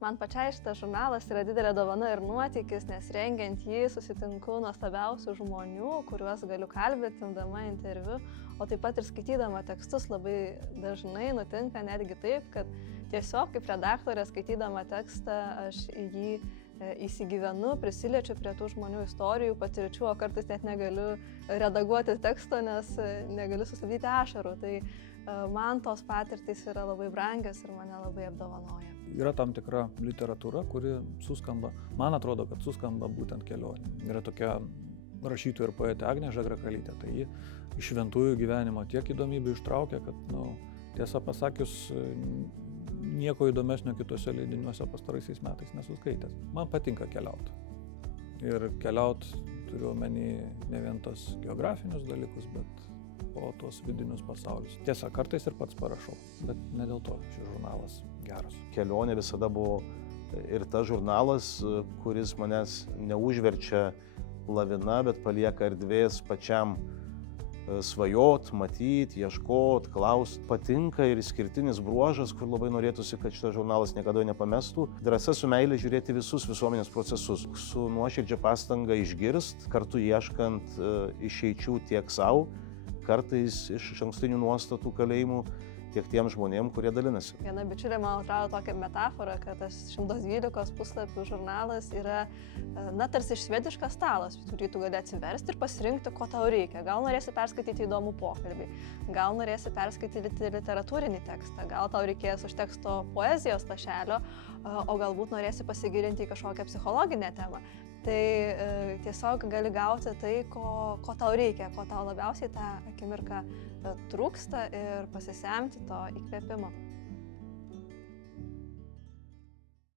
Man pačiai šitas žurnalas yra didelė dovana ir nuotykis, nes rengiant jį susitinku nuostabiausių žmonių, kuriuos galiu kalbėti, imdama interviu, o taip pat ir skaitydama tekstus labai dažnai nutinka netgi taip, kad tiesiog kaip redaktorė skaitydama tekstą aš į jį įsigyvenu, prisiliečiu prie tų žmonių istorijų, patirčių, o kartais net negaliu redaguoti teksto, nes negaliu sustabdyti ašarų. Tai man tos patirtys yra labai brangios ir mane labai apdovanoja. Yra tam tikra literatūra, kuri suskamba, man atrodo, kad suskamba būtent kelionė. Yra tokia rašytoja ir poetė Agnė Žagrakalytė, tai ji iš šventųjų gyvenimo tiek įdomybių ištraukia, kad, tiesą pasakius, nieko įdomesnio kitose leidiniuose pastaraisiais metais nesuskaitęs. Man patinka keliauti. Ir keliauti turiu omeny ne vien tos geografinius dalykus, bet po tuos vidinius pasaulius. Tiesa, kartais ir pats parašau, bet ne dėl to šis žurnalas geras. Kelionė visada buvo ir tas žurnalas, kuris manęs neužverčia lavina, bet palieka erdvės pačiam svajot, matyt, ieškot, klaust. Patinka ir išskirtinis bruožas, kur labai norėtųsi, kad šitas žurnalas niekada nepamestų. Drąsa su meilė žiūrėti visus visuomenės procesus. Su nuoširdžia pastanga išgirst, kartu ieškant išeičių tiek savo, kartais iš ankstinių nuostatų kalėjimų, tiek tiem žmonėm, kurie dalinasi. Viena bičiulė, man atrodo, tokia metafora, kad tas 112 puslapių žurnalas yra, tarsi švediškas stalas, kurį tu gali atsiversti ir pasirinkti, ko tau reikia. Gal norėsi perskaityti įdomų pokalbį, gal norėsi perskaityti literatūrinį tekstą, gal tau reikės už teksto poezijos lašelio, o galbūt norėsi pasigilinti į kažkokią psichologinę temą. Tai tiesiog gali gauti tai, ko tau reikia, ko tau labiausiai tą akimirką trūksta ir pasisemti to įkvėpimo.